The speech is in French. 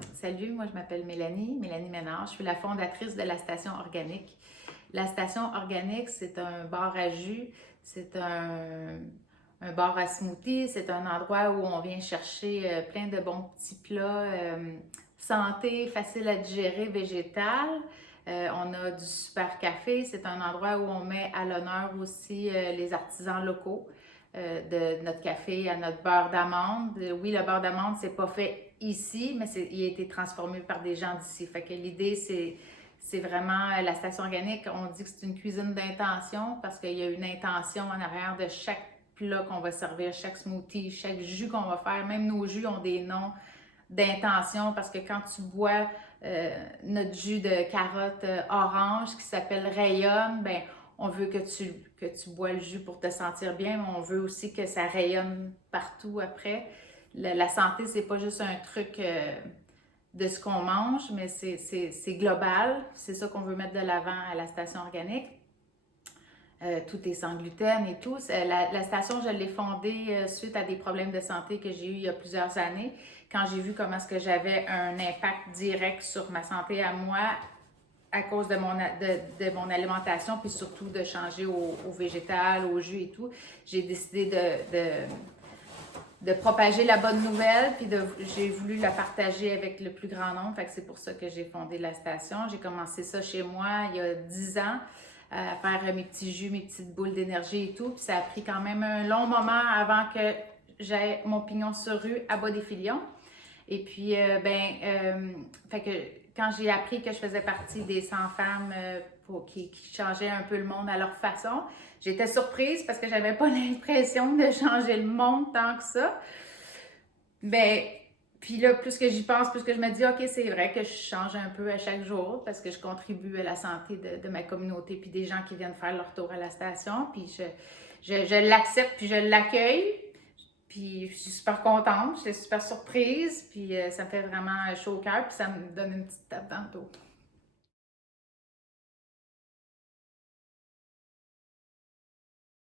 Salut, moi je m'appelle Mélanie Ménard. Je suis la fondatrice de la Station Organique. La Station Organique, c'est un bar à jus, c'est un bar à smoothie, c'est un endroit où on vient chercher plein de bons petits plats santé, facile à digérer, végétal. On a du super café, c'est un endroit où on met à l'honneur aussi les artisans locaux. De notre café à notre beurre d'amande. Oui, le beurre d'amande, c'est pas fait ici, mais il a été transformé par des gens d'ici. Fait que l'idée, c'est vraiment la station organique. On dit que c'est une cuisine d'intention parce qu'il y a une intention en arrière de chaque plat qu'on va servir, chaque smoothie, chaque jus qu'on va faire. Même nos jus ont des noms d'intention parce que quand tu bois notre jus de carotte orange qui s'appelle Rayonne, ben on veut que tu bois le jus pour te sentir bien, mais on veut aussi que ça rayonne partout après. La santé, c'est pas juste un truc de ce qu'on mange, mais c'est global. C'est ça qu'on veut mettre de l'avant à la station organique. Tout est sans gluten et tout. La station, je l'ai fondée suite à des problèmes de santé que j'ai eu il y a plusieurs années. Quand j'ai vu comment est-ce que j'avais un impact direct sur ma santé à moi à cause de mon alimentation, puis surtout de changer au végétal, au jus et tout, j'ai décidé de propager la bonne nouvelle, puis j'ai voulu la partager avec le plus grand nombre. Fait que c'est pour ça que j'ai fondé la station. J'ai commencé ça chez moi il y a 10 ans, à faire mes petits jus, mes petites boules d'énergie et tout. Puis ça a pris quand même un long moment avant que j'aie mon pignon sur rue à Bas-des-Filions. Et puis, fait que quand j'ai appris que je faisais partie des 100 femmes qui changeaient un peu le monde à leur façon, j'étais surprise parce que j'avais pas l'impression de changer le monde tant que ça. Ben, puis là, plus que j'y pense, plus que je me dis, OK, c'est vrai que je change un peu à chaque jour parce que je contribue à la santé de ma communauté puis des gens qui viennent faire leur tour à la station. Puis je l'accepte puis je l'accueille. Puis je suis super contente, j'étais super surprise, puis ça me fait vraiment chaud au cœur, puis ça me donne une petite tape dans le dos.